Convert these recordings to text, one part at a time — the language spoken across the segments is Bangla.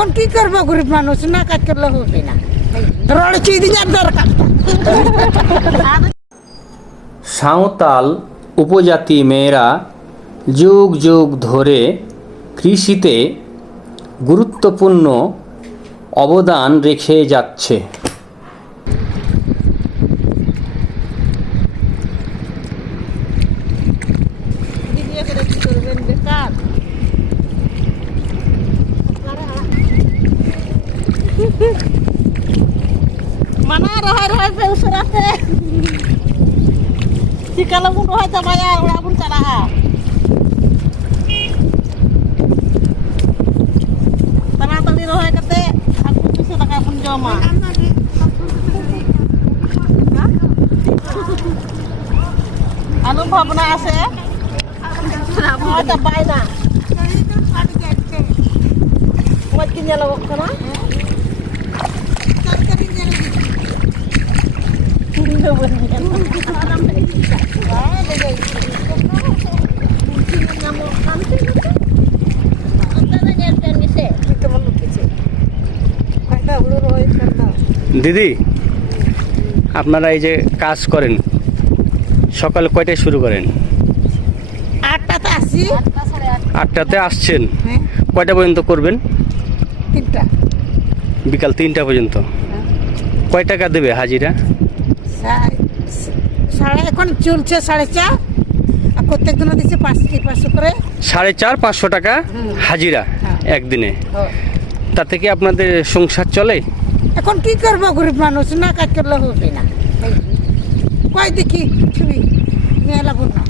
এখন কি করবো, গরিব মানুষ না কাজ করলে হবে না, রড়ছি দিনের দরকার। সাঁওতাল উপজাতি মেয়েরা যুগ যুগ ধরে কৃষিতে গুরুত্বপূর্ণ অবদান রেখে যাচ্ছে। Mana rohay pe usrate. Si kalau pun rohay tabaya ora pun caraha. Tanah tali rohay kate aku bisa taka pun joma. Anu bhabna ase? Rohay tabay na. Wat kinyalawak kana? দিদি, আপনারা এই যে কাজ করেন সকাল কয়টায় শুরু করেন? 8টাতে আসি। 8টাতে আসছেন, কয়টা পর্যন্ত করবেন? 3টা। বিকাল 3টা পর্যন্ত। কয় টাকা দেবে হাজিরা? সাড়ে এখন চলছে 4.5, আর প্রত্যেক দিন দিচ্ছে 500 করে। 450-500 টাকা হাজিরা একদিনে। তাতে কি আপনাদের সংসার চলে? এখন কি করবো, গরিব মানুষ না কাজ করলে হবে না, কয় দেখি ছবি নিয়ে লাগবো না,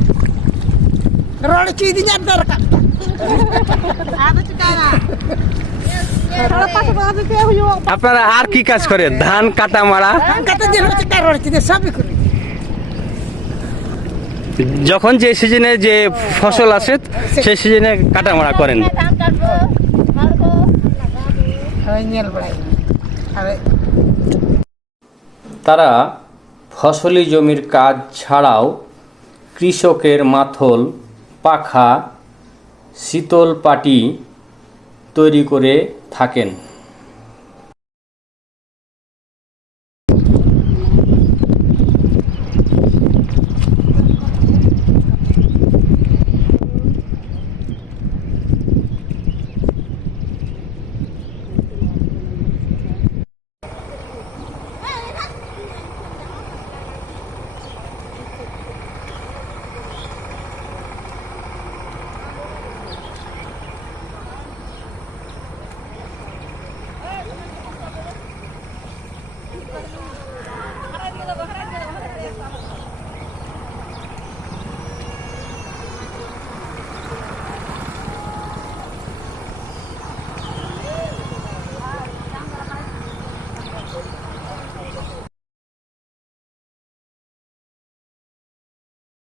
রড়ছি দিনের দরকার। আপনারা আর কি কাজ করেন? ধান কাটা মারা? কাটা দিয়ে রড়ছি সবই করি। যখন যে সিজনে যে ফসল আসে সেই সিজনে কাটা মারা করেন। তারা ফসলি জমির কাজ ছাড়াও কৃষকের মাথল, পাখা, শীতল পাটি তৈরি করে থাকেন।